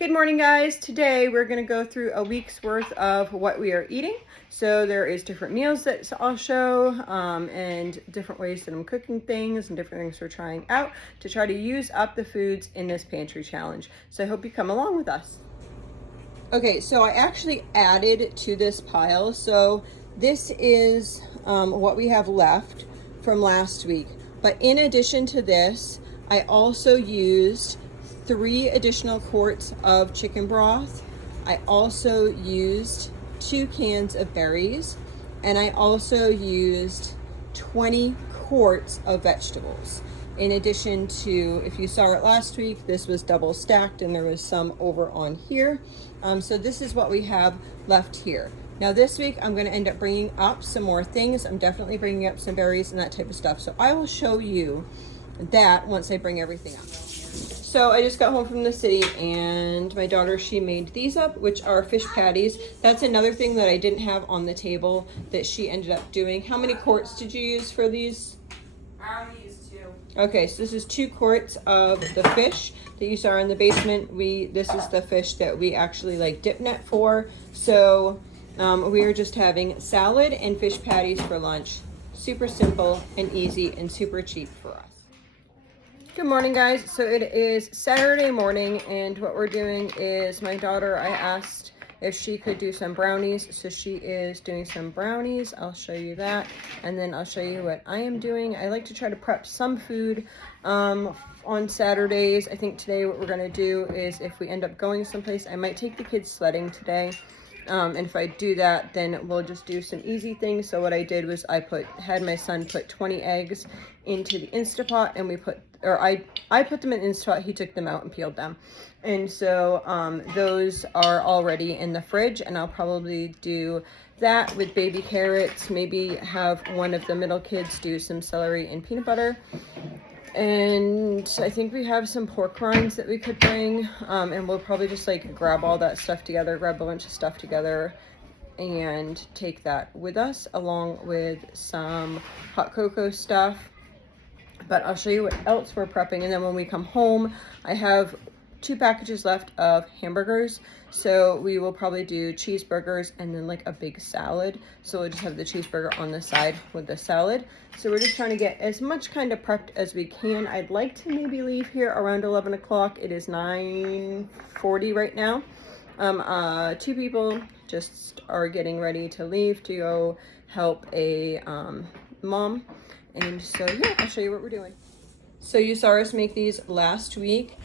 Good morning, guys. Today we're going to go through a week's worth of what we are eating. So there is different meals that I'll show and different ways that I'm cooking things and different things we're trying out to try to use up the foods in this pantry challenge. So I hope you come along with us. Okay, so I actually added to this pile. So this is what we have left from last week. But in addition to this, I also used 3 additional quarts of chicken broth. I also used 2 cans of berries, and I also used 20 quarts of vegetables. In addition to, if you saw it last week, this was double stacked and there was some over on here. So this is what we have left here. Now this week I'm going to end up bringing up some more things. I'm definitely bringing up some berries and that type of stuff. So I will show you that once I bring everything up. So I just got home from the city and my daughter, she made these up, which are fish patties. That's another thing that I didn't have on the table that she ended up doing. How many quarts did you use for these? I only used 2. Okay, so this is 2 quarts of the fish that you saw in the basement. This is the fish that we actually like dip net for. So we are just having salad and fish patties for lunch. Super simple and easy and super cheap for us. Good morning, guys. So it is Saturday morning and what we're doing is my daughter, I asked if she could do some brownies. So she is doing some brownies. I'll show you that. And then I'll show you what I am doing. I like to try to prep some food on Saturdays. I think today what we're going to do is if we end up going someplace, I might take the kids sledding today. And if I do that, then we'll just do some easy things. So what I did was I had my son put 20 eggs into the Instapot, and I put them in Instapot. He took them out and peeled them. And so those are already in the fridge, and I'll probably do that with baby carrots, maybe have one of the middle kids do some celery and peanut butter. And I think we have some pork rinds that we could bring, and we'll probably just like grab all that stuff together, grab a bunch of stuff together and take that with us along with some hot cocoa stuff. But I'll show you what else we're prepping, and then when we come home, I have 2 packages left of hamburgers. So we will probably do cheeseburgers and then like a big salad. So we'll just have the cheeseburger on the side with the salad. So we're just trying to get as much kind of prepped as we can. I'd like to maybe leave here around 11 o'clock. It is 9:40 right now. 2 people just are getting ready to leave to go help a mom. And so yeah, I'll show you what we're doing. So you saw us make these last week.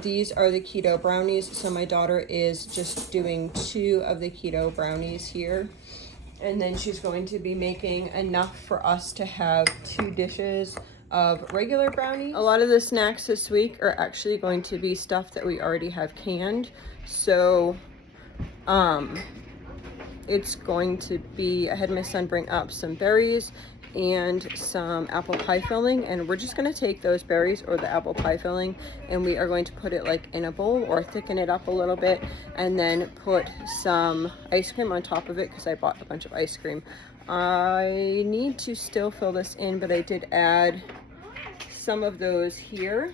These are the keto brownies. So my daughter is just doing 2 of the keto brownies here. And then she's going to be making enough for us to have 2 dishes of regular brownies. A lot of the snacks this week are actually going to be stuff that we already have canned. So it's going to be, I had my son bring up some berries and some apple pie filling, and we're just going to take those berries or the apple pie filling and we are going to put it like in a bowl or thicken it up a little bit and then put some ice cream on top of it because I bought a bunch of ice cream. I need to still fill this in, but I did add some of those here.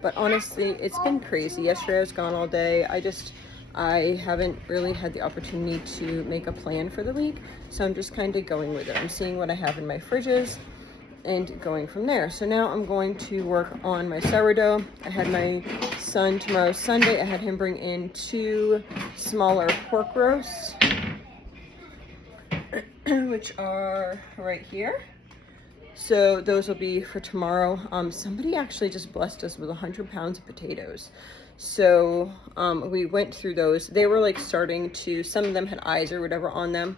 But honestly, it's been crazy. Yesterday I was gone all day. I haven't really had the opportunity to make a plan for the week, so I'm just kind of going with it. I'm seeing what I have in my fridges and going from there. So now I'm going to work on my sourdough. I had my son tomorrow, Sunday. I had him bring in 2 smaller pork roasts, which are right here. So those will be for tomorrow. Somebody actually just blessed us with 100 pounds of potatoes. So we went through those. They were like starting to, some of them had eyes or whatever on them.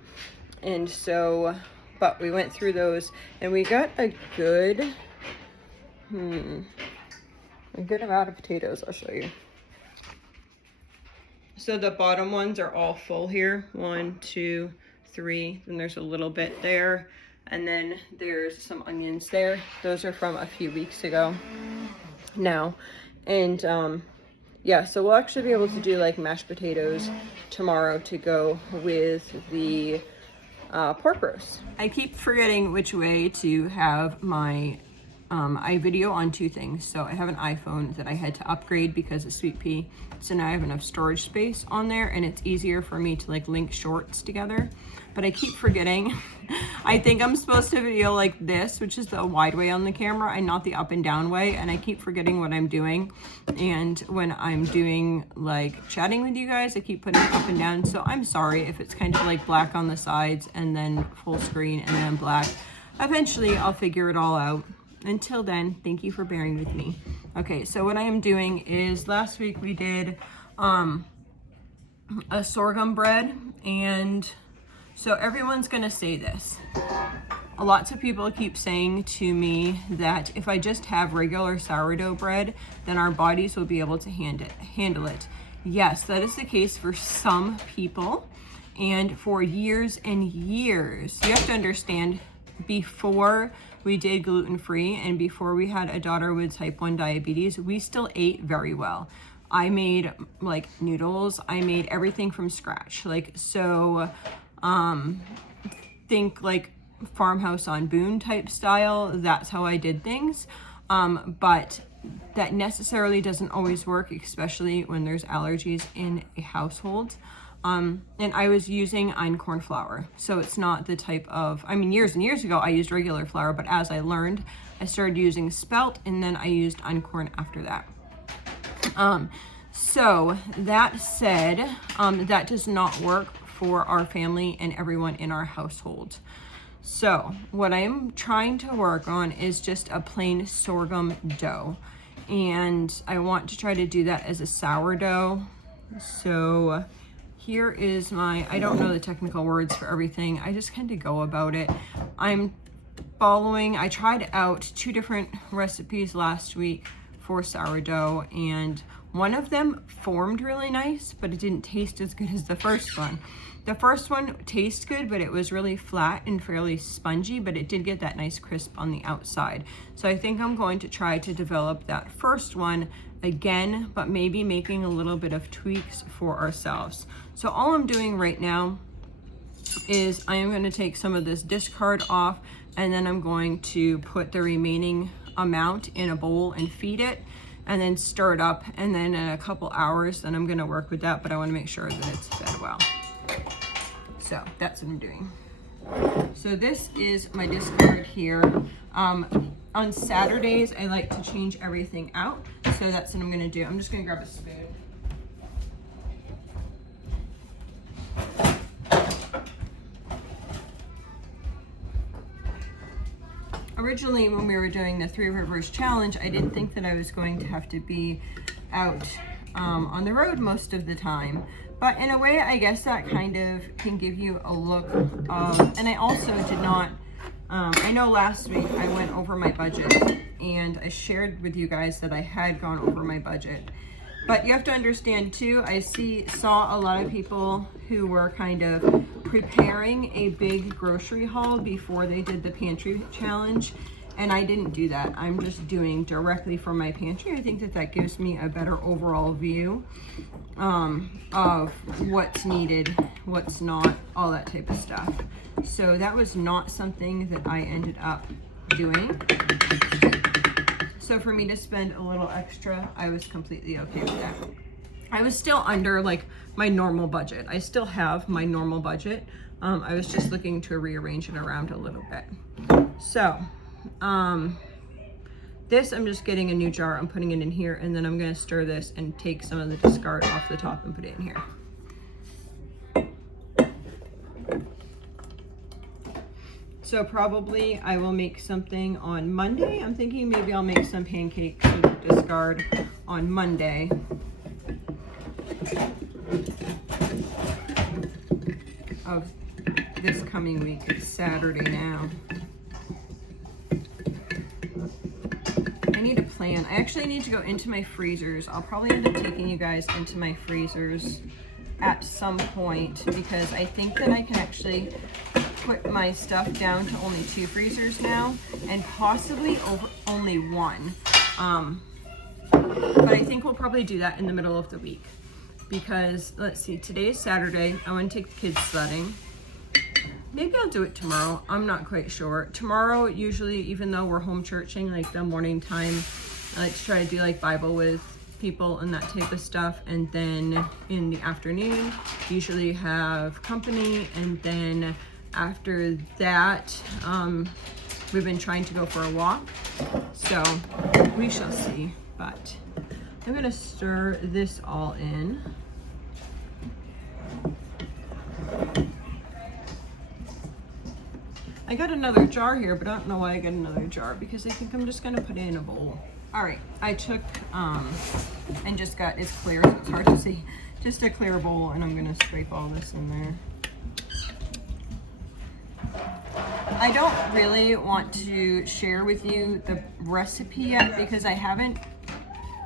And so, but we went through those and we got a good amount of potatoes. I'll show you. So the bottom ones are all full here. 1, 2, 3, and there's a little bit there. And then there's some onions there. Those are from a few weeks ago now. And yeah, so we'll actually be able to do like mashed potatoes tomorrow to go with the pork roast. I keep forgetting which way to have my I video on two things. So I have an iPhone that I had to upgrade because of Sweet Pea. So now I have enough storage space on there, and it's easier for me to like link shorts together. But I keep forgetting. I think I'm supposed to video like this, which is the wide way on the camera and not the up and down way. And I keep forgetting what I'm doing. And when I'm doing like chatting with you guys, I keep putting it up and down. So I'm sorry if it's kind of like black on the sides and then full screen and then black. Eventually I'll figure it all out. Until then, thank you for bearing with me. Okay, so what I am doing is last week we did a sorghum bread, and so everyone's gonna say this. Lots of people keep saying to me that if I just have regular sourdough bread, then our bodies will be able to handle it. Yes, that is the case for some people, and for years and years. You have to understand, before we did gluten-free and before we had a daughter with type 1 diabetes, we still ate very well. I made like noodles, I made everything from scratch. Like, so think like farmhouse on Boone type style. That's how I did things. But that necessarily doesn't always work, especially when there's allergies in a household. And I was using einkorn flour. So it's not the type of, I mean, years and years ago, I used regular flour, but as I learned, I started using spelt, and then I used einkorn after that. So that said, that does not work for our family and everyone in our household. So what I'm trying to work on is just a plain sorghum dough. And I want to try to do that as a sourdough. So here is my, I don't know the technical words for everything. I just kind of go about it. I tried out 2 different recipes last week for sourdough, and one of them formed really nice, but it didn't taste as good as the first one. The first one tastes good, but it was really flat and fairly spongy, but it did get that nice crisp on the outside. So I think I'm going to try to develop that first one again, but maybe making a little bit of tweaks for ourselves. So all I'm doing right now is I am going to take some of this discard off, and then I'm going to put the remaining amount in a bowl and feed it, and then stir it up, and then in a couple hours then I'm going to work with that, but I want to make sure that it's fed well. So that's what I'm doing. So this is my discard here. On Saturdays I like to change everything out, so that's what I'm going to do. I'm just going to grab a spoon. Originally, when we were doing the 3 Rivers Challenge, I didn't think that I was going to have to be out on the road most of the time. But in a way, I guess that kind of can give you a look of, and I also did not, I know last week I went over my budget, and I shared with you guys that I had gone over my budget. But you have to understand too, I saw a lot of people who were kind of preparing a big grocery haul before they did the pantry challenge, and I didn't do that. I'm just doing directly from my pantry. I think that that gives me a better overall view of what's needed, what's not, all that type of stuff. So that was not something that I ended up doing. So for me to spend a little extra, I was completely okay with that. I was still under like my normal budget. I still have my normal budget. I was just looking to rearrange it around a little bit. So this, I'm just getting a new jar. I'm putting it in here, and then I'm going to stir this and take some of the discard off the top and put it in here. So probably I will make something on Monday. I'm thinking maybe I'll make some pancakes with discard on Monday. Of this coming week. It's Saturday now. I need a plan. I actually need to go into my freezers. I'll probably end up taking you guys into my freezers at some point, because I think that I can actually put my stuff down to only 2 freezers now, and possibly only 1. But I think we'll probably do that in the middle of the week, because let's see, today is Saturday. I want to take the kids sledding. maybe I'll do it tomorrow. I'm not quite sure. Tomorrow, usually, even though we're home churching, like the morning time, I like to try to do like Bible with people and that type of stuff. And then in the afternoon, usually have company. And then after that, we've been trying to go for a walk. So we shall see. But I'm gonna stir this all in. I got another jar here, but I don't know why I got another jar, because I think I'm just gonna put it in a bowl. All right, I took and just got, it's clear, so it's hard to see, just a clear bowl, and I'm gonna scrape all this in there. I don't really want to share with you the recipe yet, because I haven't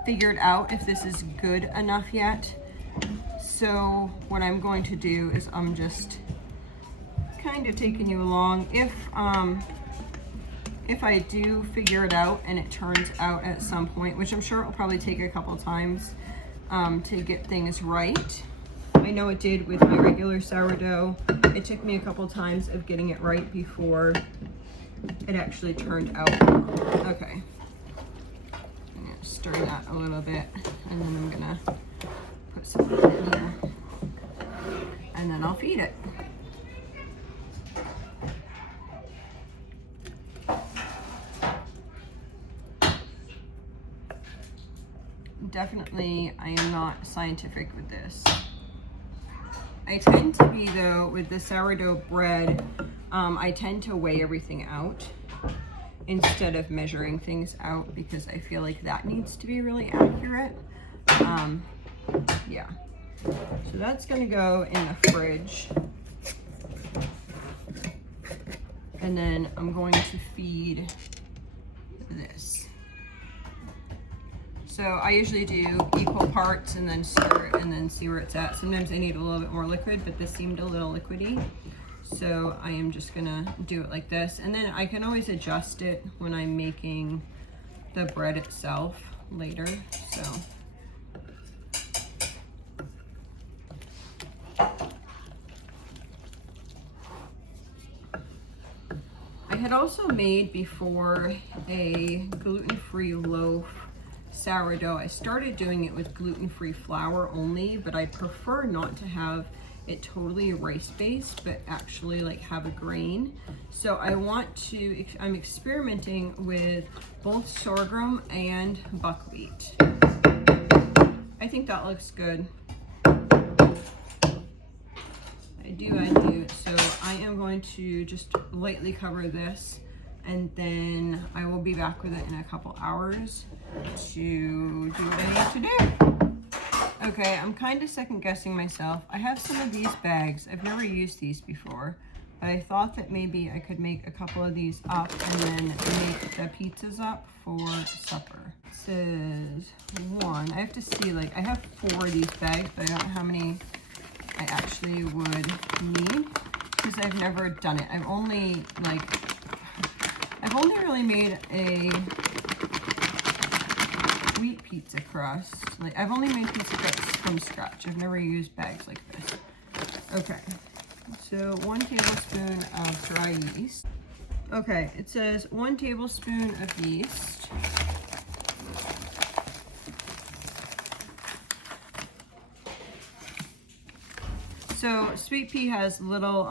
figured out if this is good enough yet. So what I'm going to do is I'm just kind of taking you along. If I do figure it out and it turns out at some point, which I'm sure it will probably take a couple times to get things right. I know it did with my regular sourdough. It took me a couple times of getting it right before it actually turned out. Okay. I'm gonna stir that a little bit, and then I'm gonna put some in here, and then I'll feed it. Definitely, I am not scientific with this. I tend to be, though, with the sourdough bread, I tend to weigh everything out instead of measuring things out, because I feel like that needs to be really accurate. Yeah. So that's gonna go in the fridge. And then I'm going to feed this. So I usually do equal parts and then stir it and then see where it's at. Sometimes I need a little bit more liquid, but this seemed a little liquidy. So I am just gonna do it like this. And then I can always adjust it when I'm making the bread itself later, so. I had also made before a gluten-free loaf sourdough. I started doing it with gluten-free flour only, but I prefer not to have it totally rice-based, but actually like have a grain. So I'm experimenting with both sorghum and buckwheat. I think that looks good. I do. So I am going to just lightly cover this, and then I will be back with it in a couple hours to do what I need to do. Okay, I'm kind of second guessing myself. I have some of these bags. I've never used these before, but I thought that maybe I could make a couple of these up and then make the pizzas up for supper. It says 1. I have to see, like, I have 4 of these bags, but I don't know how many I actually would need, because I've never done it. I've only really made a wheat pizza crust. Like, I've only made pizza crusts from scratch. I've never used bags like this. Okay, so 1 tablespoon of dry yeast. Okay, it says 1 tablespoon of yeast. So Sweet Pea has little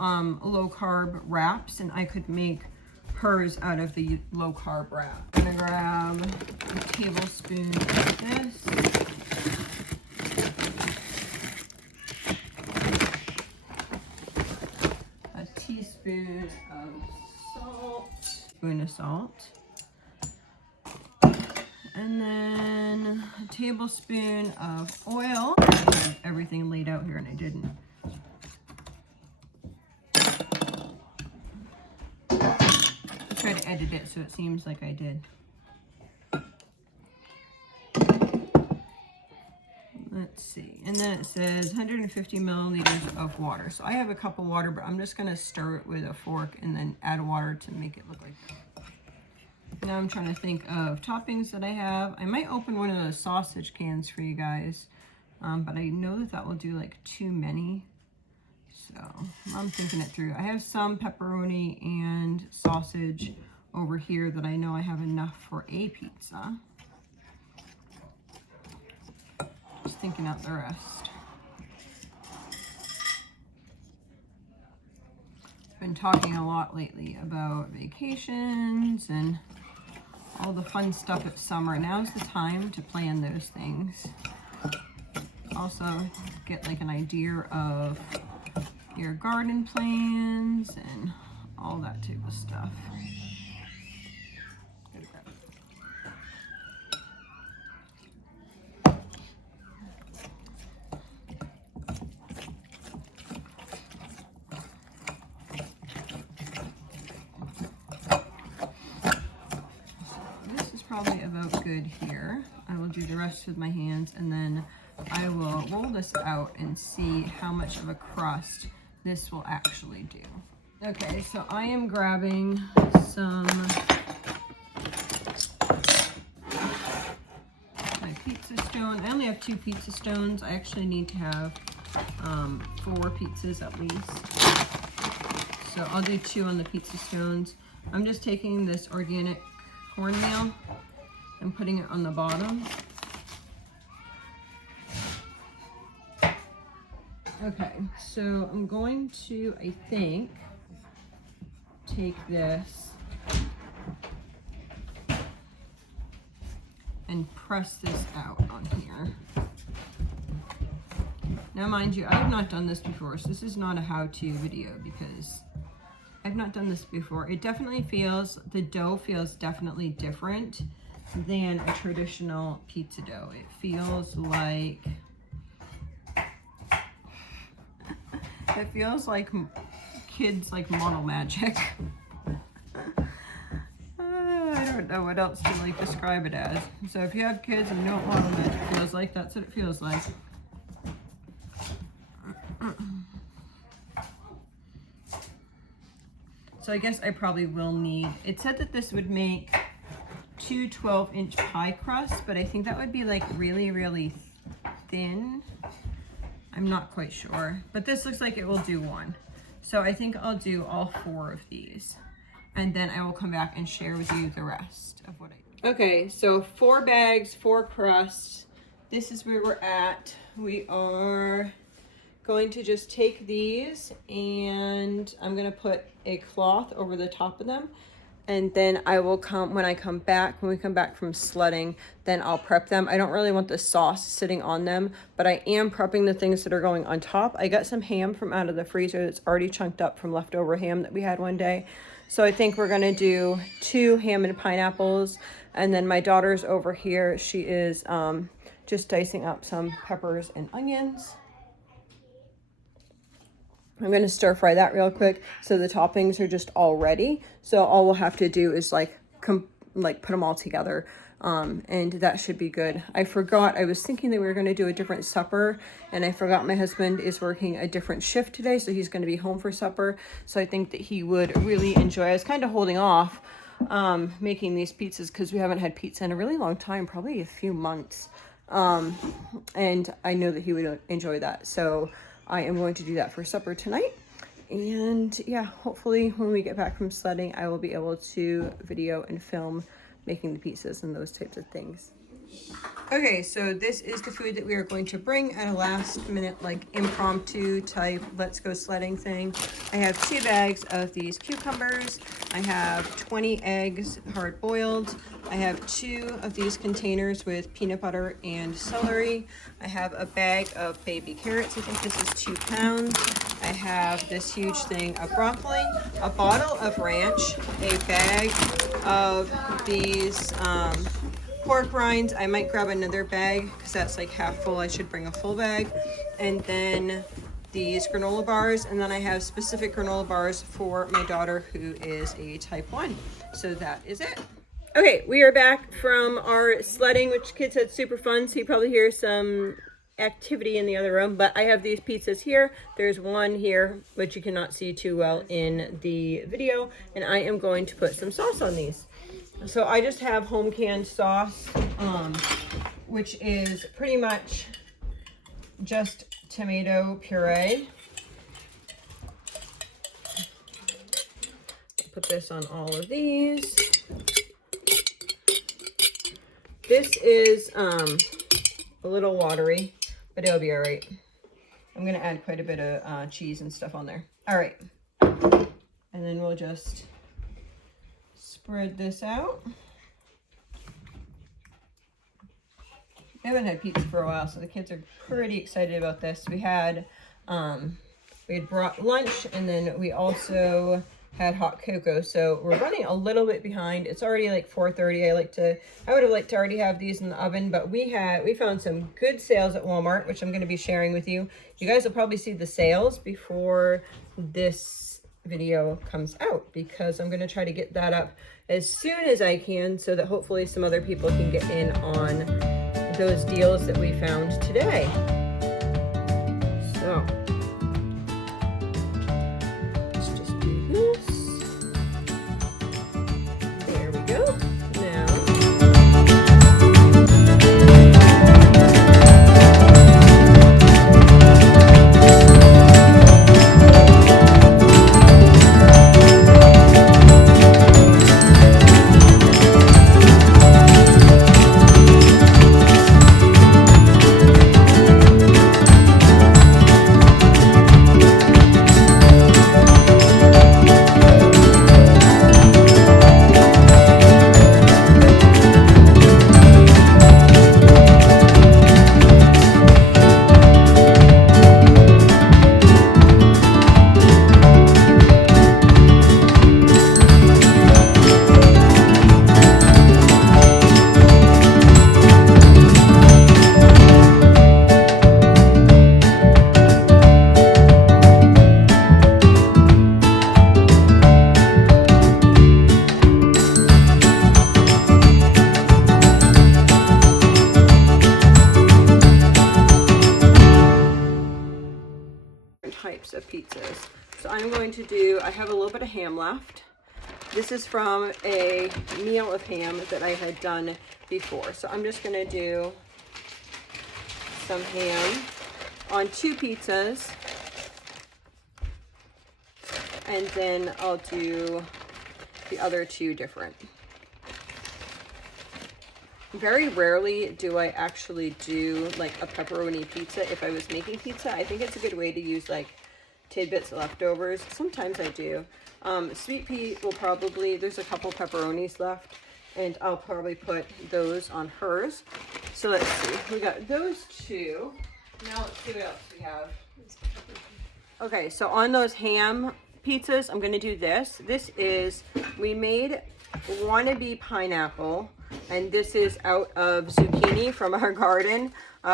low carb wraps, and I could make hers out of the low carb wrap. I'm gonna grab a tablespoon of this. A teaspoon of salt. Spoon of salt. And then a tablespoon of oil. I have everything laid out here and I didn't. Try to edit it so it seems like I did. Let's see. And then it says 150 milliliters of water. So I have a cup of water, but I'm just going to stir it with a fork and then add water to make it look like that. Now I'm trying to think of toppings that I have. I might open one of those sausage cans for you guys, but I know that will do like too many. So I'm thinking it through. I have some pepperoni and sausage over here that I know I have enough for a pizza. Just thinking out the rest. Been talking a lot lately about vacations and all the fun stuff at summer. Now's the time to plan those things. Also get like an idea of your garden plans and all that type of stuff. This is probably about good here. I will do the rest with my hands, and then I will roll this out and see how much of a crust this will actually do. Okay, so I am grabbing some my pizza stone. I only have 2 pizza stones. I actually need to have 4 pizzas at least. So I'll do 2 on the pizza stones. I'm just taking this organic cornmeal and putting it on the bottom. Okay, so I'm going to, I think, take this and press this out on here. Now, mind you, I have not done this before, so this is not a how-to video because I've not done this before. It definitely feels, the dough feels definitely different than a traditional pizza dough. It feels like, it feels like kids like model magic. I don't know what else to like describe it as. So if you have kids and you know what model magic feels like, that's what it feels like. So I guess I probably will need, it said that this would make 2 12-inch pie crusts, but I think that would be like really, really thin. I'm not quite sure, but this looks like it will do 1. So I think I'll do all 4 of these, and then I will come back and share with you the rest of what I do. Okay, so 4 bags, 4 crusts. This is where we're at. We are going to just take these and I'm gonna put a cloth over the top of them, and then I will when we come back from sledding, then I'll prep them. I don't really want the sauce sitting on them, but I am prepping the things that are going on top. I got some ham from out of the freezer that's already chunked up from leftover ham that we had one day. So I think we're gonna do 2 ham and pineapples, and then my daughter's over here. She is just dicing up some peppers and onions. I'm going to stir fry that real quick so the toppings are just all ready. So all we'll have to do is like put them all together, and that should be good. I forgot, I was thinking that we were going to do a different supper, and I forgot my husband is working a different shift today, so he's going to be home for supper. So I think that he would really enjoy. I was kind of holding off making these pizzas because we haven't had pizza in a really long time, probably a few months, and I know that he would enjoy that. So I am going to do that for supper tonight. And yeah, hopefully when we get back from sledding, I will be able to video and film making the pizzas and those types of things. Okay, so this is the food that we are going to bring at a last minute, like impromptu type, let's go sledding thing. I have 2 bags of these cucumbers. I have 20 eggs hard boiled. I have 2 of these containers with peanut butter and celery. I have a bag of baby carrots. I think this is 2 pounds. I have this huge thing of broccoli, a bottle of ranch, a bag of these pork rinds. I might grab another bag because that's like half full. I should bring a full bag. And then these granola bars, and then I have specific granola bars for my daughter who is a type 1. So that is it. Okay, we are back from our sledding, which kids had super fun, so you probably hear some activity in the other room, but I have these pizzas here. There's one here, which you cannot see too well in the video, and I am going to put some sauce on these. So I just have home canned sauce, which is pretty much just tomato puree. put this on all of these. This is a little watery, but it'll be all right. I'm gonna add quite a bit of cheese and stuff on there. All right, and then we'll just spread this out. I haven't had pizza for a while, so the kids are pretty excited about this. We had brought lunch, and then we also had hot cocoa, so we're running a little bit behind. It's already like 4:30. I would have liked to already have these in the oven, but we found some good sales at Walmart, which I'm going to be sharing with you. You guys will probably see the sales before this video comes out, because I'm going to try to get that up as soon as I can, so that hopefully some other people can get in on those deals that we found today. So types of pizzas. So I'm going to do, I have a little bit of ham left. This is from a meal of ham that I had done before. So I'm just going to do some ham on 2 pizzas. And then I'll do the other 2 different. Very rarely do I actually do like a pepperoni pizza if I was making pizza. I think it's a good way to use like tidbits leftovers. Sometimes I do. Sweet pea will probably, there's a couple pepperonis left, and I'll probably put those on hers. So let's see, we got those 2. Now let's see what else we have. Okay, so on those ham pizzas, I'm gonna do this. This is, we made wannabe pineapple, and this is out of zucchini from our garden.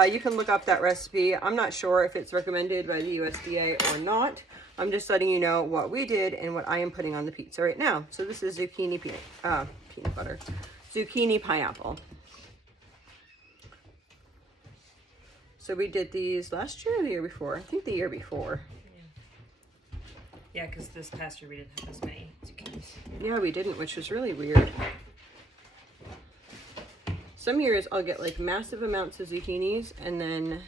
You can look up that recipe. I'm not sure if it's recommended by the USDA or not. I'm just letting you know what we did and what I am putting on the pizza right now. So this is zucchini peanut butter, zucchini pineapple. So we did these last year or the year before? I think the year before. Yeah, because this past year we didn't have as many zucchinis. Yeah, we didn't, which was really weird. Some years I'll get like massive amounts of zucchinis, and then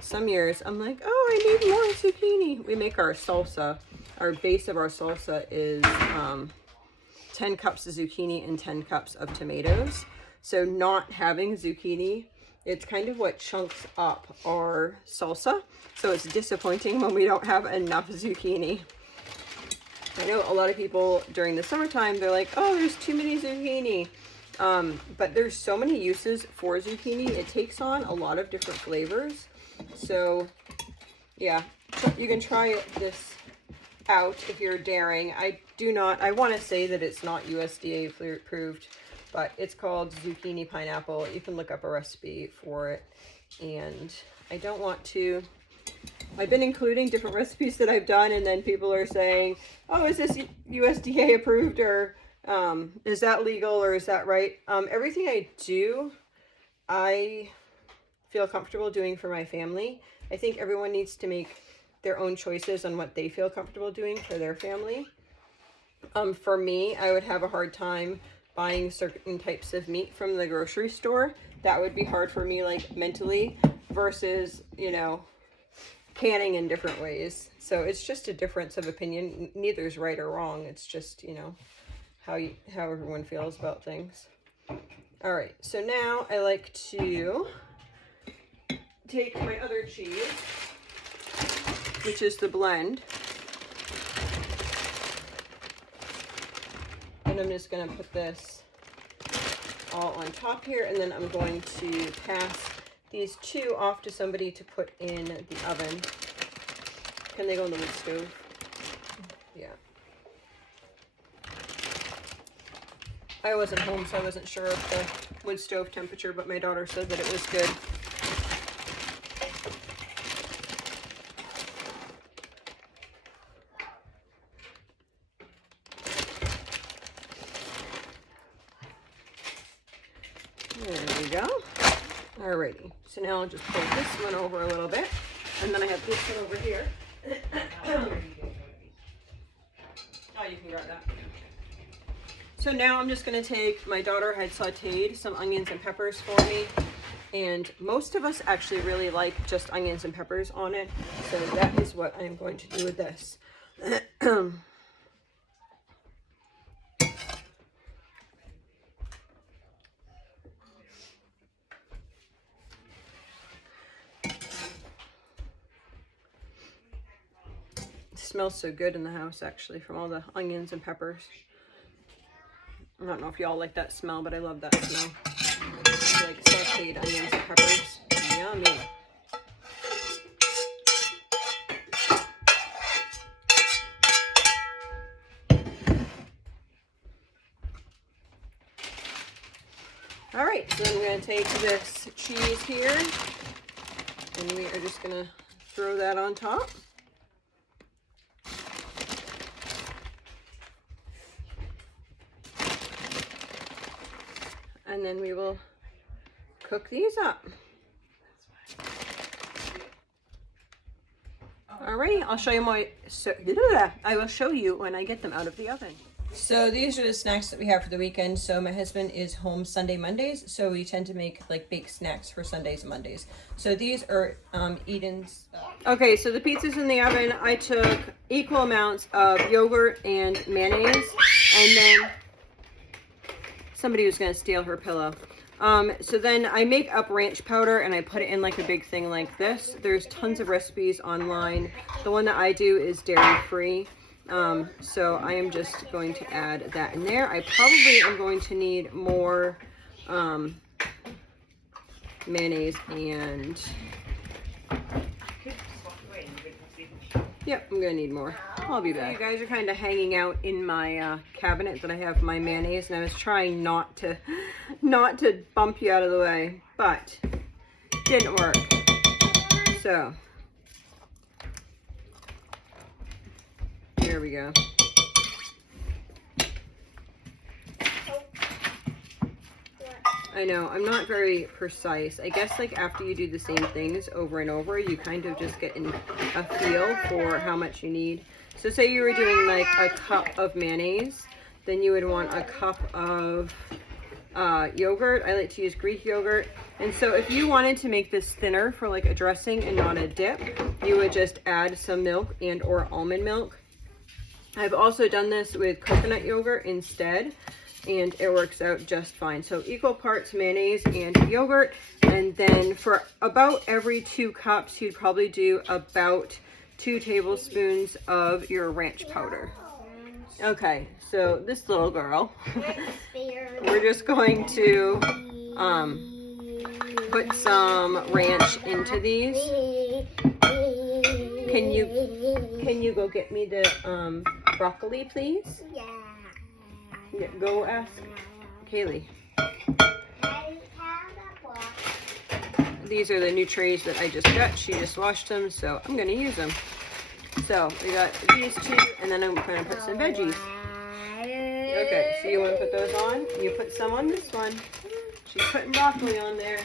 some years I'm like, oh, I need more zucchini. We make our salsa. Our base of our salsa is 10 cups of zucchini and 10 cups of tomatoes. So not having zucchini, it's kind of what chunks up our salsa. So it's disappointing when we don't have enough zucchini. I know a lot of people during the summertime, they're like, oh, there's too many zucchini. But there's so many uses for zucchini. It takes on a lot of different flavors. So yeah, you can try this out if you're daring. I want to say that it's not USDA approved, but it's called zucchini pineapple. You can look up a recipe for it. And I don't want to, I've been including different recipes that I've done, and then people are saying, oh, is this USDA approved, or is that legal, or is that right? Everything I do, I feel comfortable doing for my family. I think everyone needs to make their own choices on what they feel comfortable doing for their family. For me, I would have a hard time buying certain types of meat from the grocery store. That would be hard for me, like mentally, versus, you know, canning in different ways. So it's just a difference of opinion. Neither is right or wrong. It's just, you know, how everyone feels about things. All right, so now I like to take my other cheese, which is the blend, and I'm just gonna put this all on top here, and then I'm going to pass these two off to somebody to put in the oven. Can they go in the wood stove? Yeah. I wasn't home, so I wasn't sure of the wood stove temperature, but my daughter said that it was good. There we go. Alrighty, so now I'll just pull this one over a little bit, and then I have this one over here. Oh, you can grab that. So now I'm just going to take, my daughter had sauteed some onions and peppers for me, and most of us actually really like just onions and peppers on it, so that is what I'm going to do with this. It smells so good in the house, actually, from all the onions and peppers. I don't know if y'all like that smell, but I love that smell. Like sauteed onions and peppers. Yummy. All right, so then we're going to take this cheese here, and we are just going to throw that on top. And then we will cook these up. Alrighty, I'll show you I will show you when I get them out of the oven. So these are the snacks that we have for the weekend. So my husband is home Sunday, Mondays, so we tend to make like baked snacks for Sundays and Mondays. So these are Eden's. Okay, so the pizza's in the oven. I took equal amounts of yogurt and mayonnaise, and then somebody was going to steal her pillow. So then I make up ranch powder and I put it in like a big thing like this. There's tons of recipes online. The one that I do is dairy free. So I am just going to add that in there. I probably am going to need more mayonnaise and yep, I'm gonna need more. I'll be back. You guys are kind of hanging out in my cabinet that I have my mayonnaise, and I was trying not to bump you out of the way, but didn't work. So there we go. I know, I'm not very precise. I guess like after you do the same things over and over, you kind of just get a feel for how much you need. So say you were doing like a cup of mayonnaise, then you would want a cup of yogurt. I like to use Greek yogurt. And so if you wanted to make this thinner for like a dressing and not a dip, you would just add some milk and or almond milk. I've also done this with coconut yogurt instead, and it works out just fine. So equal parts mayonnaise and yogurt, and then for about every 2 cups you'd probably do about 2 tablespoons of your ranch powder. Okay, so this little girl we're just going to put some ranch into these. Can you go get me the broccoli, please? Yeah, go ask Kaylee. These are the new trays that I just got. She just washed them, so I'm gonna use them. So we got these 2, and then I'm gonna put some veggies. Okay, so you want to put those on? You put some on this one. She's putting broccoli on there.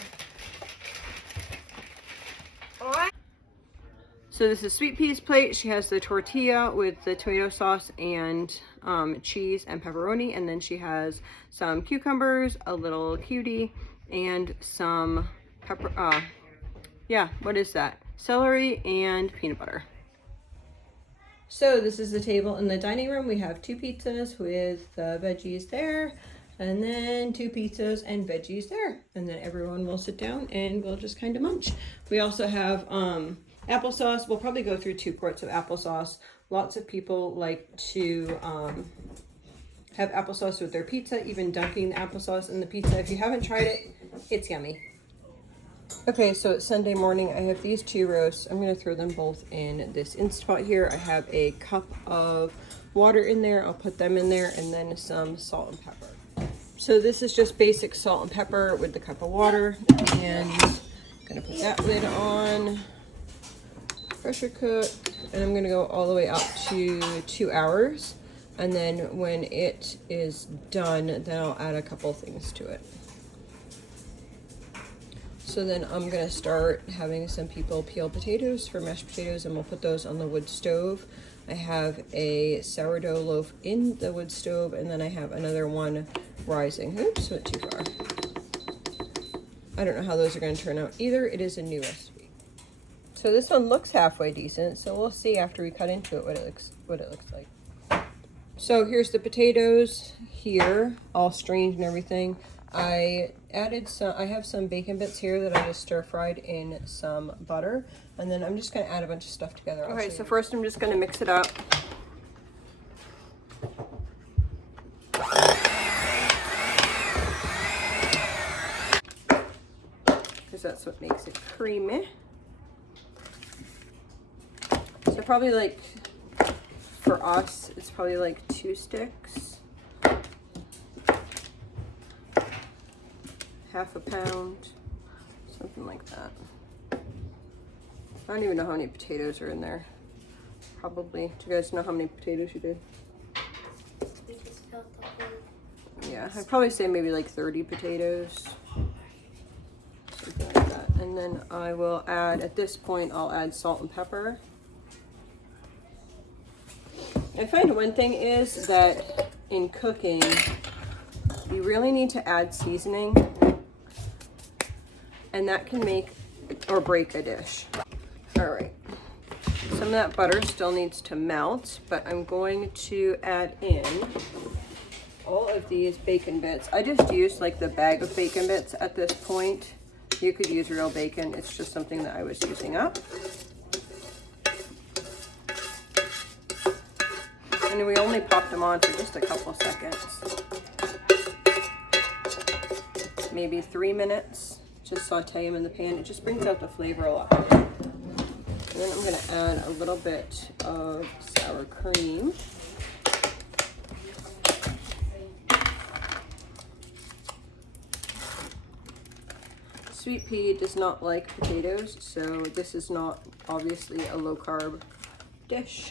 So this is sweet peas plate. She has the tortilla with the tomato sauce and cheese and pepperoni, and then she has some cucumbers, a little cutie, and some pepper. Yeah, what is that? celery, and peanut butter. So this is the table in the dining room. We have 2 pizzas with veggies there, and then 2 pizzas and veggies there. And then everyone will sit down and we'll just kind of munch. We also have applesauce. We'll probably go through 2 quarts of applesauce. Lots of people like to have applesauce with their pizza, even dunking the applesauce in the pizza. If you haven't tried it, it's yummy. Okay, so it's Sunday morning. I have these 2 roasts. I'm going to throw them both in this Instapot here. I have a cup of water in there. I'll put them in there, and then some salt and pepper. So this is just basic salt and pepper with the cup of water. And I'm going to put that lid on. Pressure cook. And I'm going to go all the way up to 2 hours. And then when it is done, then I'll add a couple things to it. So then I'm gonna start having some people peel potatoes for mashed potatoes, and we'll put those on the wood stove. I have a sourdough loaf in the wood stove, and then I have another one rising. Oops, went too far. I don't know how those are gonna turn out either. It is a new recipe. So this one looks halfway decent, so we'll see after we cut into it what it looks like. So here's the potatoes here, all strained and everything. I have some bacon bits here that I just stir fried in some butter. And then I'm just gonna add a bunch of stuff together. Okay, so first I'm just gonna mix it up. Because that's what makes it creamy. So probably like, for us, it's probably like 2 sticks. Half a pound, something like that. I don't even know how many potatoes are in there. Probably. Do you guys know how many potatoes you did? We just filled the whole. Yeah, I'd probably say maybe like 30 potatoes. Something like that. And then I will add, at this point, I'll add salt and pepper. I find one thing is that in cooking, you really need to add seasoning, and that can make or break a dish. All right, some of that butter still needs to melt, but I'm going to add in all of these bacon bits. I just used like the bag of bacon bits at this point. You could use real bacon. It's just something that I was using up. And we only popped them on for just a couple seconds. Maybe 3 minutes. Just saute them in the pan. It just brings out the flavor a lot. And then I'm going to add a little bit of sour cream. Sweet pea does not like potatoes, so this is not obviously a low carb dish.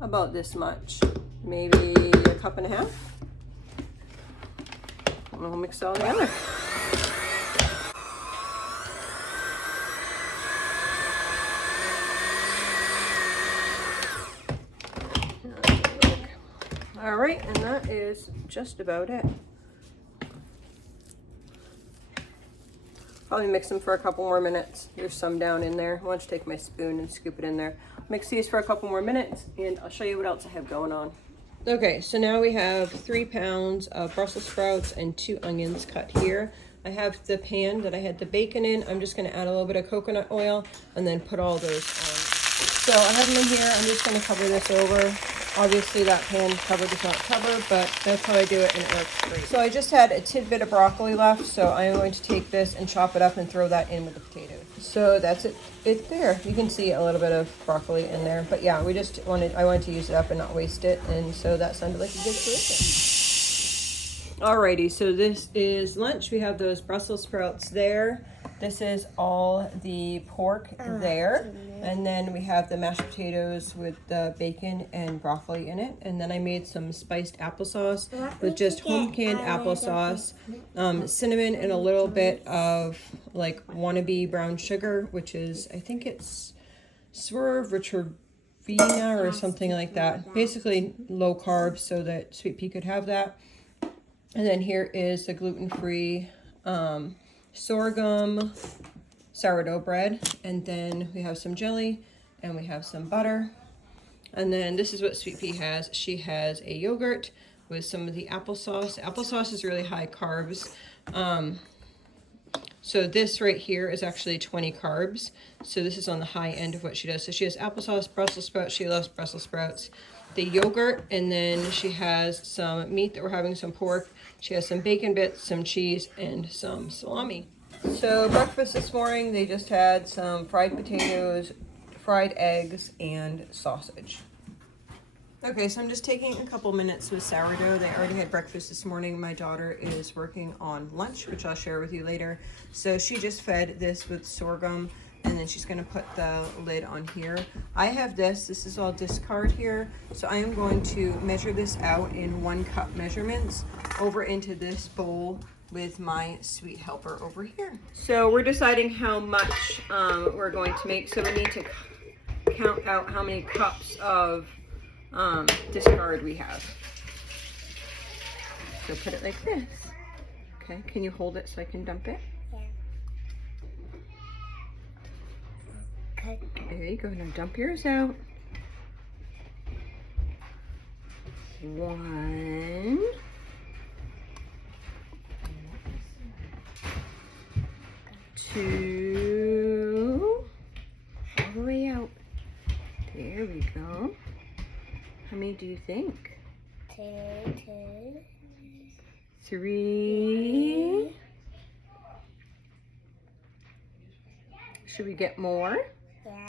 About this much, maybe a cup and a half. And we'll mix it all together. All right, and that is just about it. Probably mix them for a couple more minutes. There's some down in there. I want to take my spoon and scoop it in there. Mix these for a couple more minutes, and I'll show you what else I have going on. Okay, so now we have 3 pounds of Brussels sprouts and 2 onions cut here. I have the pan that I had the bacon in. I'm just going to add a little bit of coconut oil and then put all those on. So I have them in here. I'm just going to cover this over. Obviously that pan cover does not cover, but that's how I do it, and it works great. So I just had a tidbit of broccoli left, so I'm going to take this and chop it up and throw that in with the potatoes. So that's it. It's there. You can see a little bit of broccoli in there, but yeah, I wanted to use it up and not waste it, and so that sounded like a good solution. Alrighty, so this is lunch. We have those Brussels sprouts there. This is all the pork there. And then we have the mashed potatoes with the bacon and broccoli in it. And then I made some spiced applesauce with just home canned applesauce, cinnamon, and a little bit of like wannabe brown sugar, which is, I think it's Swerve Retrevina or something like that. Basically low carb so that Sweet Pea could have that. And then here is the gluten-free sorghum sourdough bread, and then we have some jelly, and we have some butter. And then this is what Sweet Pea has. She has a yogurt with some of the applesauce. Applesauce is really high carbs. So this right here is actually 20 carbs. So this is on the high end of what she does. So she has applesauce, Brussels sprouts. She loves Brussels sprouts. The yogurt, and then she has some meat that we're having, some pork. She has some bacon bits, some cheese, and some salami. So breakfast this morning, they just had some fried potatoes, fried eggs, and sausage. Okay, so I'm just taking a couple minutes with sourdough. They already had breakfast this morning. My daughter is working on lunch, which I'll share with you later. So she just fed this with sorghum, and then she's gonna put the lid on here. I have this is all discard here. So I am going to measure this out in 1 cup measurements over into this bowl with my sweet helper over here. So we're deciding how much we're going to make. So we need to count out how many cups of discard we have. So put it like this. Okay, can you hold it so I can dump it? Yeah. There you go, now dump yours out. 1. 2. All the way out. There we go. How many do you think? 2. 3. Should we get more? Yeah.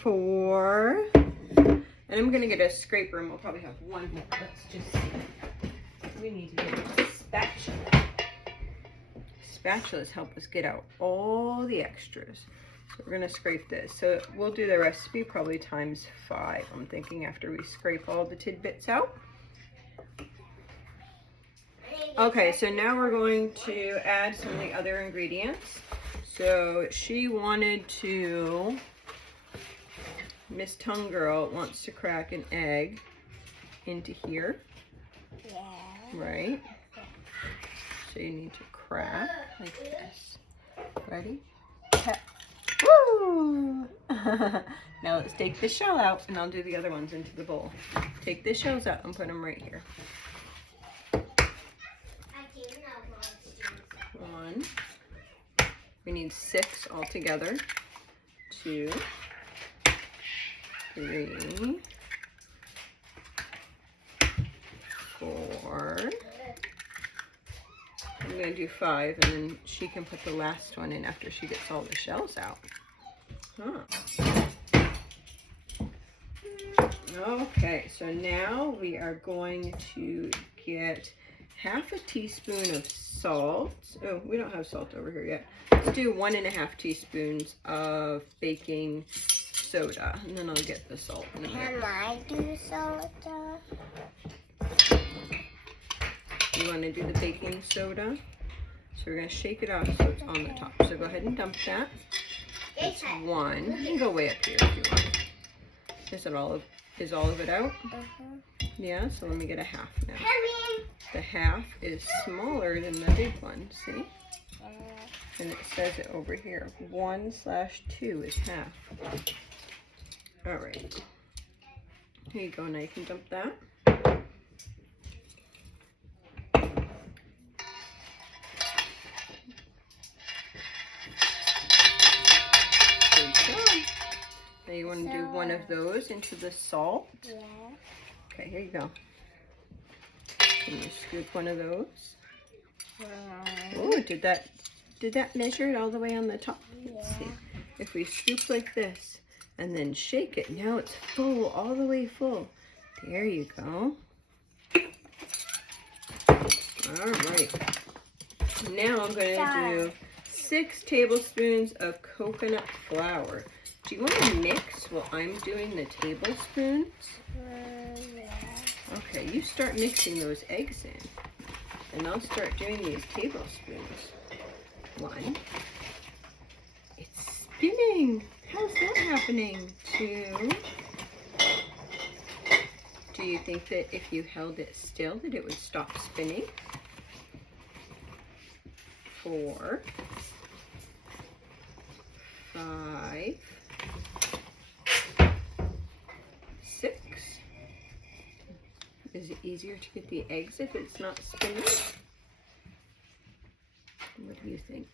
4. And I'm gonna get a scraper, and we'll probably have 1 more. Let's just see. We need to get a spatula. Spatulas help us get out all the extras. So we're gonna scrape this. So we'll do the recipe probably times 5. I'm thinking after we scrape all the tidbits out. Okay, so now we're going to add some of the other ingredients. So she wanted to, Miss Tongue Girl wants to crack an egg into here. Yeah. Right? So you need to crack like this. Ready? Woo! Now let's take the shell out, and I'll do the other ones into the bowl. Take the shells out and put them right here. 1. We need 6 altogether. 2, 3, 4. I'm going to do 5, and then she can put the last one in after she gets all the shells out. Huh. Okay, so now we are going to get half a teaspoon of salt. Oh, we don't have salt over here yet. Let's do 1.5 teaspoons of baking soda, and then I'll get the salt in a minute. Can I do soda? You want to do the baking soda? So we're going to shake it off so it's on the top. So go ahead and dump that. That's 1. You can go way up here if you want. Is all of it out? Yeah, so let me get a half now. The half is smaller than the big one, see? And it says it over here. 1/2 is half. All right. Here you go, now you can dump that. Good job. Now you want to do 1 of those into the salt. Yeah. Okay, here you go. Can you scoop 1 of those? Oh, did that measure it all the way on the top? Let's see. If we scoop like this and then shake it, now it's full, all the way full. There you go. All right. Now I'm going to do 6 tablespoons of coconut flour. Do you want to mix while I'm doing the tablespoons? Okay, you start mixing those eggs in, and I'll start doing these tablespoons. 1. It's spinning. How's that happening? 2. So you think that if you held it still that it would stop spinning? 4, 5, 6. Is it easier to get the eggs if it's not spinning? What do you think?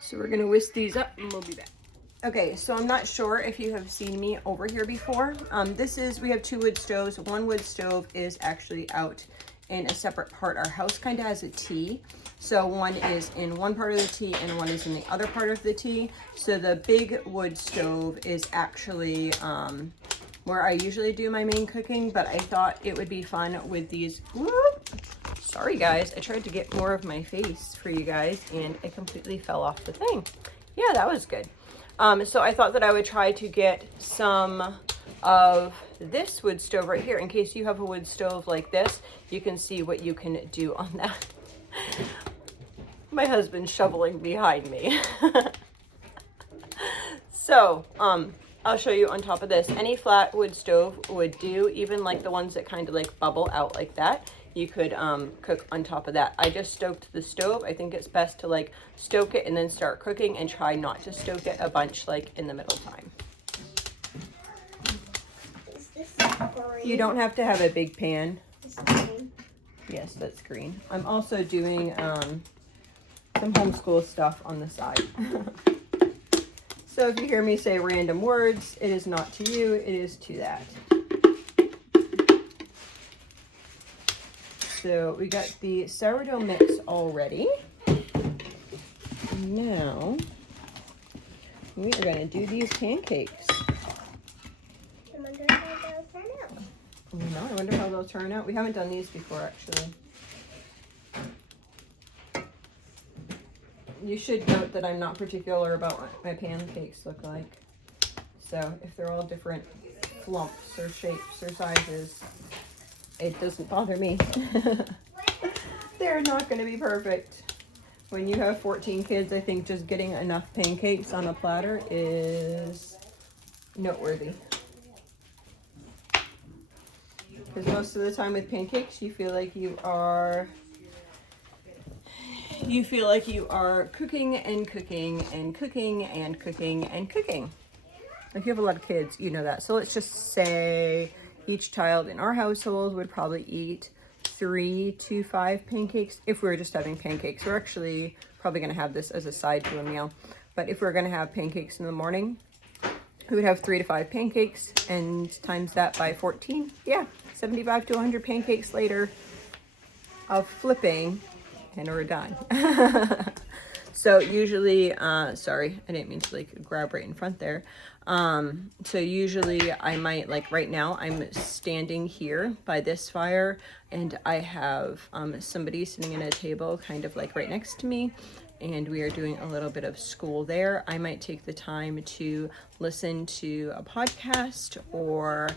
So we're gonna whisk these up and we'll be back. Okay, so I'm not sure if you have seen me over here before. We have 2 wood stoves. One wood stove is actually out in a separate part. Our house kind of has a T. So one is in one part of the T and one is in the other part of the T. So the big wood stove is actually where I usually do my main cooking, but I thought it would be fun with these. Whoop, sorry guys, I tried to get more of my face for you guys and it completely fell off the thing. Yeah, that was good. So I thought that I would try to get some of this wood stove right here. In case you have a wood stove like this, you can see what you can do on that. My husband's shoveling behind me. So, I'll show you on top of this. Any flat wood stove would do, even like the ones that kind of like bubble out like that. You could cook on top of that. I just stoked the stove. I think it's best to like stoke it and then start cooking, and try not to stoke it a bunch like in the middle time. Is this green? You don't have to have a big pan. This is green. Yes, that's green. I'm also doing some homeschool stuff on the side. So if you hear me say random words, it is not to you, it is to that. So we got the sourdough mix all ready. Now we are going to do these pancakes. I wonder how they'll turn out. I wonder how they'll turn out. We haven't done these before, actually. You should note that I'm not particular about what my pancakes look like. So if they're all different flumps or shapes or sizes, it doesn't bother me. They're not going to be perfect. When you have 14 kids, I think just getting enough pancakes on a platter is noteworthy. Because most of the time with pancakes, you feel like you are cooking and cooking and cooking and cooking and cooking. If you have a lot of kids, you know that. So let's just say each child in our household would probably eat 3 to 5 pancakes if we were just having pancakes. We're actually probably going to have this as a side to a meal. But if we're going to have pancakes in the morning, we would have 3 to 5 pancakes, and times that by 14. Yeah, 75 to 100 pancakes later of flipping, and we're done. So usually, sorry, I didn't mean to like grab right in front there. So usually I might, like right now, I'm standing here by this fire and I have somebody sitting at a table kind of like right next to me, and we are doing a little bit of school there. I might take the time to listen to a podcast or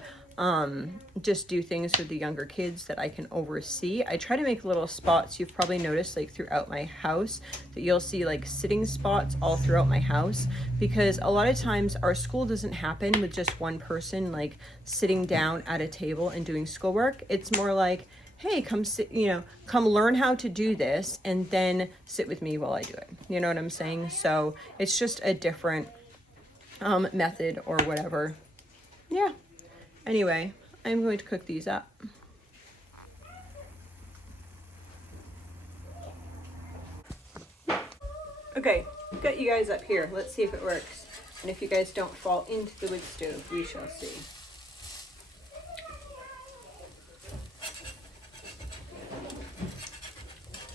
just do things with the younger kids that I can oversee. I try to make little spots. You've probably noticed like throughout my house that you'll see like sitting spots all throughout my house, because a lot of times our school doesn't happen with just one person like sitting down at a table and doing schoolwork. It's more like, hey, come sit, come learn how to do this and then sit with me while I do it. You know what I'm saying? So it's just a different method or whatever. Yeah. Anyway, I'm going to cook these up. Okay, got you guys up here. Let's see if it works. And if you guys don't fall into the wood stove, we shall see.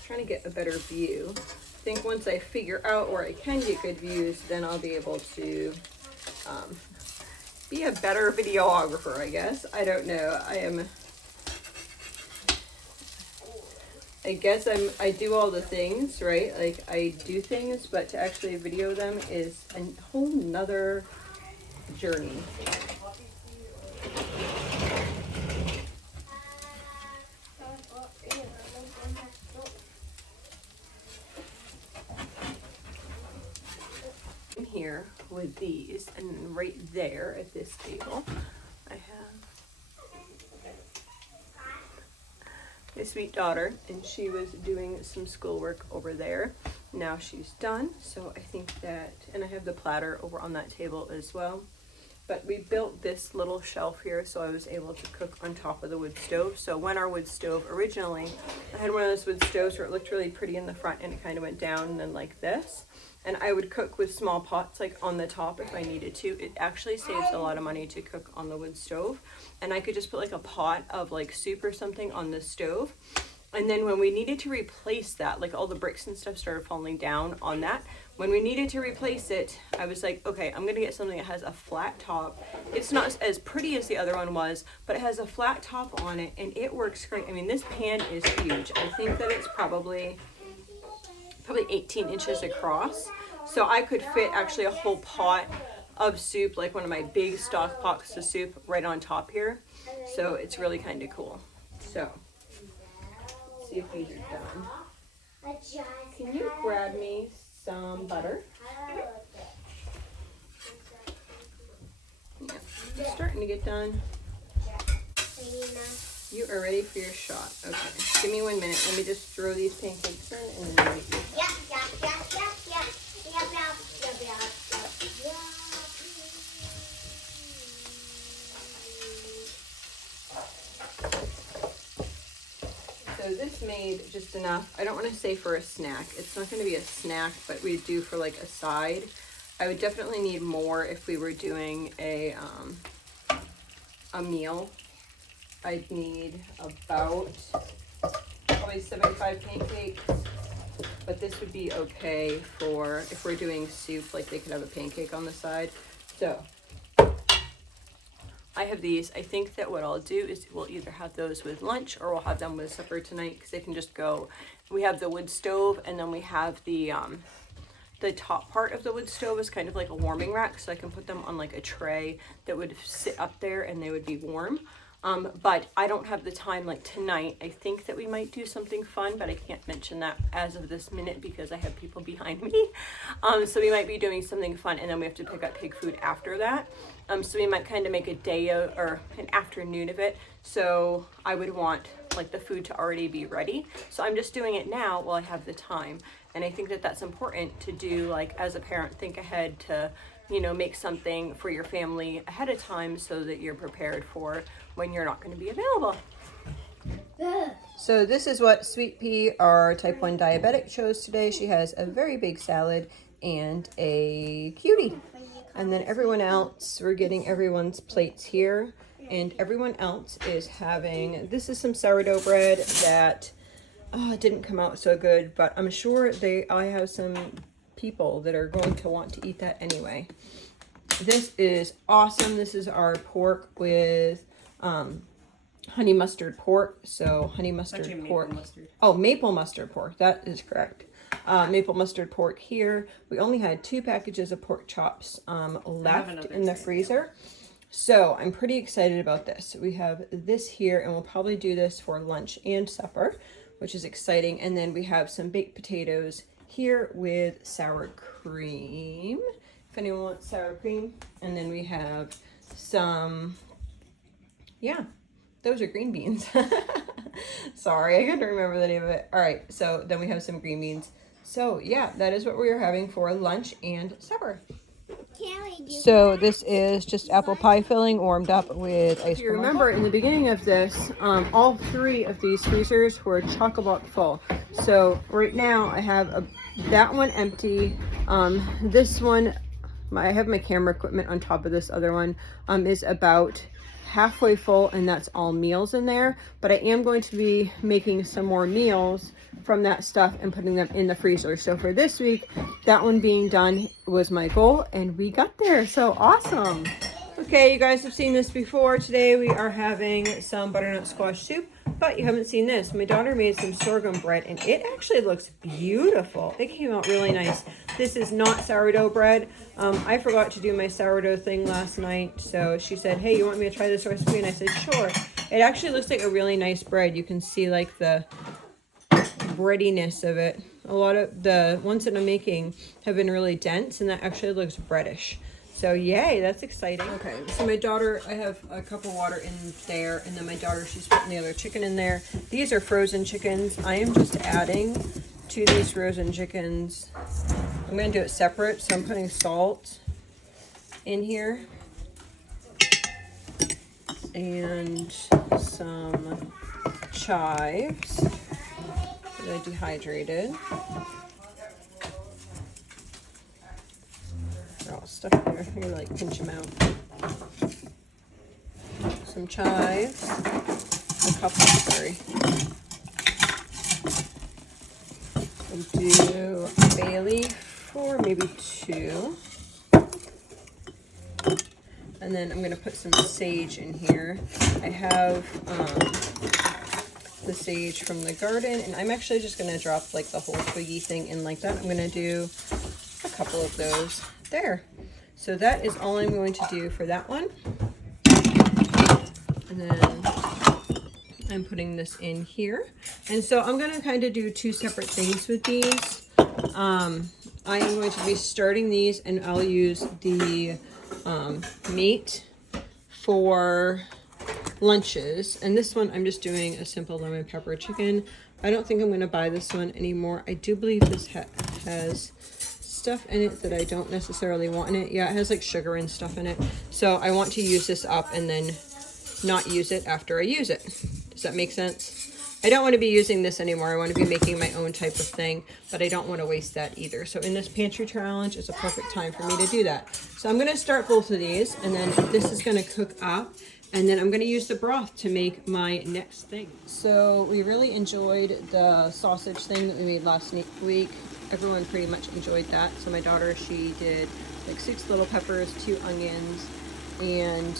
Trying to get a better view. I think once I figure out where I can get good views, then I'll be able to be a better videographer, I guess. I don't know. I do all the things, right? Like I do things, but to actually video them is a whole nother journey. Here with these. And then right there at this table, I have my sweet daughter, and she was doing some schoolwork over there. Now she's done, so I think that, and I have the platter over on that table as well. But we built this little shelf here so I was able to cook on top of the wood stove. So when our wood stove originally, I had one of those wood stoves where it looked really pretty in the front and it kind of went down and then like this. And I would cook with small pots like on the top if I needed to. It actually saves a lot of money to cook on the wood stove. And I could just put like a pot of like soup or something on the stove. And then when we needed to replace that, like all the bricks and stuff started falling down on that. When we needed to replace it, I was like, okay, I'm gonna get something that has a flat top. It's not as pretty as the other one was, but it has a flat top on it and it works great. I mean, this pan is huge. I think that it's probably 18 inches across. So I could fit actually a whole pot of soup, like one of my big stock pots of soup right on top here. So it's really kind of cool. So, let's see if these are done. Can you grab me some butter? Yeah, it's starting to get done. You are ready for your shot. Okay, give me 1 minute. Let me just throw these pancakes in and then make your shot. So this made just enough. I don't want to say for a snack. It's not going to be a snack, but we do for like a side. I would definitely need more if we were doing a meal. I'd need about probably 75 pancakes, but this would be okay for if we're doing soup, like they could have a pancake on the side. So I have these. I think that what I'll do is we'll either have those with lunch or we'll have them with supper tonight because they can just go. We have the wood stove and then we have the top part of the wood stove is kind of like a warming rack, so I can put them on like a tray that would sit up there and they would be warm. But I don't have the time like tonight. I think that we might do something fun, but I can't mention that as of this minute because I have people behind me. So we might be doing something fun and then we have to pick up pig food after that. So we might kind of make a day or an afternoon of it. So I would want like the food to already be ready. So I'm just doing it now while I have the time. And I think that that's important to do, like as a parent, think ahead to, you know, make something for your family ahead of time so that you're prepared for when you're not going to be available. So this is what Sweet Pea, our type 1 diabetic, chose today. She has a very big salad and a cutie. And then everyone else, we're getting everyone's plates here. And everyone else is having, this is some sourdough bread that didn't come out so good, but I'm sure I have some people that are going to want to eat that anyway. This is awesome. This is our pork with honey mustard pork. So honey mustard pork. Maple mustard pork. That is correct. Maple mustard pork here. We only had 2 packages of pork chops left in the freezer. So I'm pretty excited about this. We have this here and we'll probably do this for lunch and supper, which is exciting. And then we have some baked potatoes here with sour cream, if anyone wants sour cream. And then we have some, those are green beans. Sorry, I couldn't remember the name of it. All right, so then we have some green beans. So yeah, that is what we are having for lunch and supper. So this is just apple pie filling warmed up with ice cream. If you remember in the beginning of this, all 3 of these freezers were chock-a-block full. So right now I have that one empty. This one, I have my camera equipment on top of this other one, is about halfway full, and that's all meals in there. But I am going to be making some more meals from that stuff and putting them in the freezer. So for this week, that one being done was my goal, and we got there. So awesome. Okay, you guys have seen this before. Today we are having some butternut squash soup, but you haven't seen this. My daughter made some sorghum bread, and it actually looks beautiful. It came out really nice. This is not sourdough bread. I forgot to do my sourdough thing last night, so she said, hey, you want me to try this recipe? And I said, sure. It actually looks like a really nice bread. You can see like the breadiness of it. A lot of the ones that I'm making have been really dense, and that actually looks breadish. So yay, that's exciting. Okay, so my daughter, I have a cup of water in there, and then my daughter, she's putting the other chicken in there. These are frozen chickens. I am just adding to these frozen chickens. I'm gonna do it separate, so I'm putting salt in here. And some chives that I dehydrated. They're all stuck there. You're like pinch them out. Some chives. A couple, sorry. We'll do a bay leaf or maybe 2. And then I'm going to put some sage in here. I have the sage from the garden, and I'm actually just going to drop like the whole twiggy thing in like that. I'm going to do a couple of those there. So that is all I'm going to do for that one. And then I'm putting this in here. And so I'm going to kind of do 2 separate things with these. I am going to be starting these, and I'll use the meat for lunches, and this one I'm just doing a simple lemon pepper chicken. I don't think I'm going to buy this one anymore. I do believe this has stuff in it that I don't necessarily want in it. Yeah, it has like sugar and stuff in it, so I want to use this up and then not use it after I use it. Does that make sense? I don't want to be using this anymore. I want to be making my own type of thing, but I don't want to waste that either. So in this pantry challenge, it's a perfect time for me to do that. So I'm going to start both of these, and then this is going to cook up, and then I'm going to use the broth to make my next thing. So we really enjoyed the sausage thing that we made last week. Everyone pretty much enjoyed that. So my daughter, she did like 6 little peppers, 2 onions, and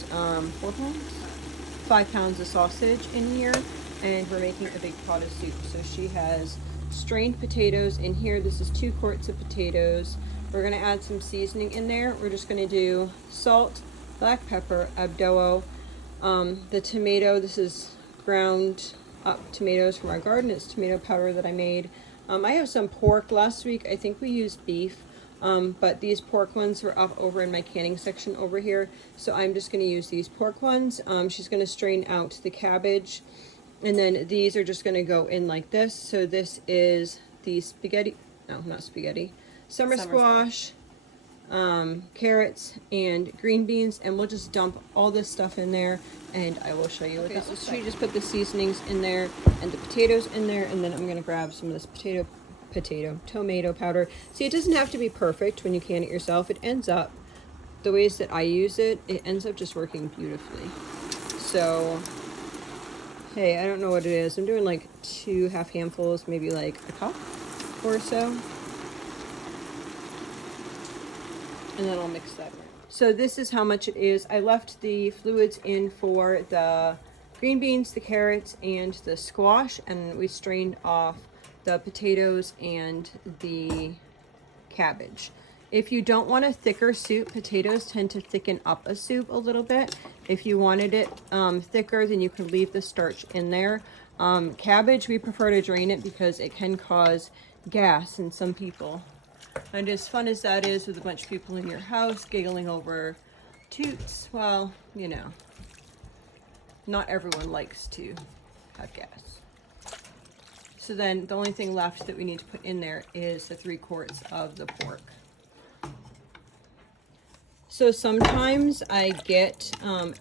5 pounds of sausage in here. And we're making a big pot of soup. So she has strained potatoes in here. This is 2 quarts of potatoes. We're gonna add some seasoning in there. We're just gonna do salt, black pepper, abdoo, the tomato. This is ground up tomatoes from our garden. It's tomato powder that I made. I have some pork. Last week I think we used beef, but these pork ones were up over in my canning section over here. So I'm just gonna use these pork ones. She's gonna strain out the cabbage. And then these are just going to go in like this. So this is the spaghetti, no, not spaghetti, summer squash, carrots, and green beans. And we'll just dump all this stuff in there, and I will show you what that looks like. She just put the seasonings in there and the potatoes in there, and then I'm going to grab some of this tomato powder. See, it doesn't have to be perfect when you can it yourself. It ends up, the ways that I use it, it ends up just working beautifully. So... hey, I don't know what it is. I'm doing like 2 half handfuls, maybe like a cup or so. And then I'll mix that in. So this is how much it is. I left the fluids in for the green beans, the carrots, and the squash, and we strained off the potatoes and the cabbage. If you don't want a thicker soup, potatoes tend to thicken up a soup a little bit. If you wanted it thicker, then you can leave the starch in there. Cabbage, we prefer to drain it because it can cause gas in some people. And as fun as that is with a bunch of people in your house giggling over toots, well, you know, not everyone likes to have gas. So then the only thing left that we need to put in there is the 3 quarts of the pork. So sometimes I get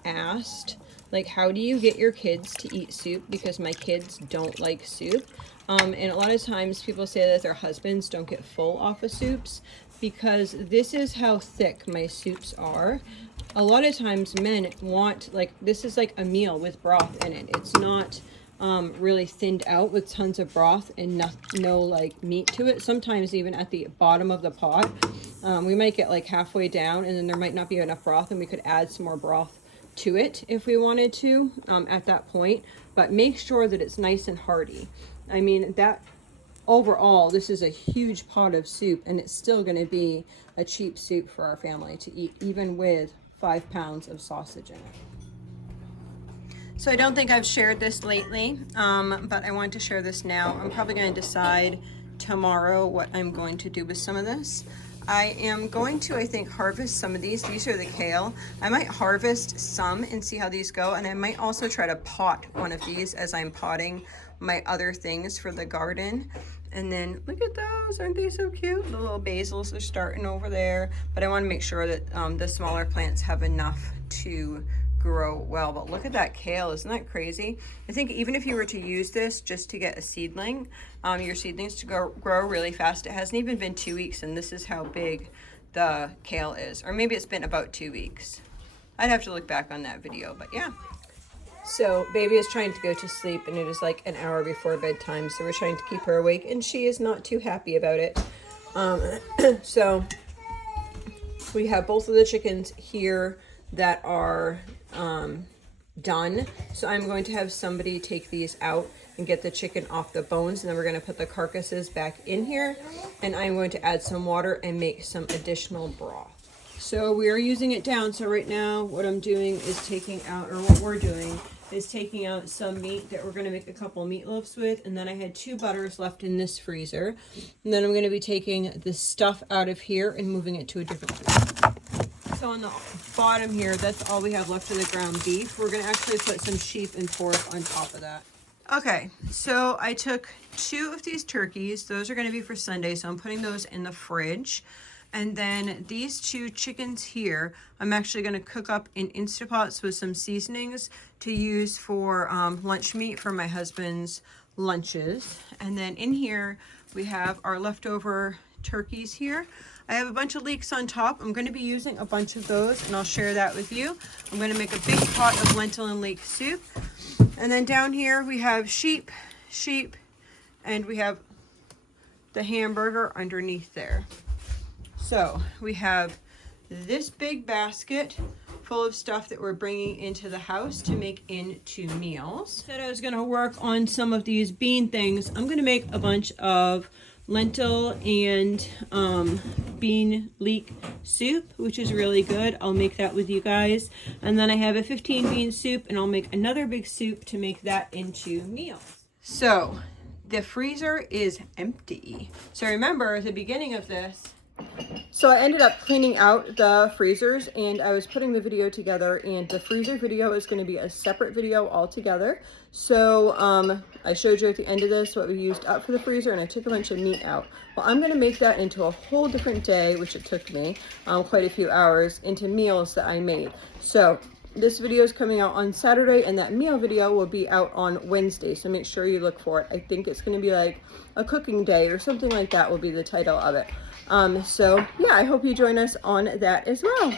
asked, like, how do you get your kids to eat soup? Because my kids don't like soup. And a lot of times people say that their husbands don't get full off of soups, because this is how thick my soups are. A lot of times men want, like, this is like a meal with broth in it. It's not really thinned out with tons of broth and no like meat to it. Sometimes even at the bottom of the pot, we might get like halfway down, and then there might not be enough broth, and we could add some more broth to it if we wanted to at that point. But make sure that it's nice and hearty. I mean, that overall, this is a huge pot of soup, and it's still going to be a cheap soup for our family to eat, even with 5 pounds of sausage in it. So I don't think I've shared this lately, but I want to share this now. I'm probably going to decide tomorrow what I'm going to do with some of this. I am going to, I think, harvest some of these. These are the kale. I might harvest some and see how these go. And I might also try to pot one of these as I'm potting my other things for the garden. And then look at those, aren't they so cute? The little basils are starting over there. But I want to make sure that the smaller plants have enough to grow well. But look at that kale, isn't that crazy? I think even if you were to use this just to get a seedling, your seedlings to grow really fast. It hasn't even been 2 weeks and this is how big the kale is. Or maybe it's been about 2 weeks. I'd have to look back on that video, but yeah. So baby is trying to go to sleep and it is like an hour before bedtime. So we're trying to keep her awake and she is not too happy about it. So we have both of the chickens here that are done. So I'm going to have somebody take these out and get the chicken off the bones, and then we're going to put the carcasses back in here, and I'm going to add some water and make some additional broth. So we are using it down. So right now what I'm doing is taking out, or what we're doing is taking out some meat that we're going to make a couple meatloafs with, and then I had 2 butters left in this freezer, and then I'm going to be taking the stuff out of here and moving it to a different freezer. So on the bottom here, that's all we have left of the ground beef. We're going to actually put some sheep and pork on top of that. Okay, so I took 2 of these turkeys. Those are going to be for Sunday, so I'm putting those in the fridge. And then these 2 chickens here, I'm actually going to cook up in Instapots with some seasonings to use for lunch meat for my husband's lunches. And then in here, we have our leftover turkeys here. I have a bunch of leeks on top. I'm going to be using a bunch of those, and I'll share that with you. I'm going to make a big pot of lentil and leek soup. And then down here we have sheep, and we have the hamburger underneath there. So we have this big basket full of stuff that we're bringing into the house to make into meals. Said I was going to work on some of these bean things. I'm going to make a bunch of lentil and bean leek soup, which is really good. I'll make that with you guys. And then I have a 15 bean soup, and I'll make another big soup to make that into meals. So the freezer is empty. So remember at the beginning of this, so I ended up cleaning out the freezers, and I was putting the video together, and the freezer video is going to be a separate video altogether. So I showed you at the end of this what we used up for the freezer, and I took a bunch of meat out. Well, I'm going to make that into a whole different day, which it took me quite a few hours, into meals that I made. So this video is coming out on Saturday, and that meal video will be out on Wednesday, so make sure you look for it. I think it's going to be like a cooking day or something like that will be the title of it. So yeah, I hope you join us on that as well.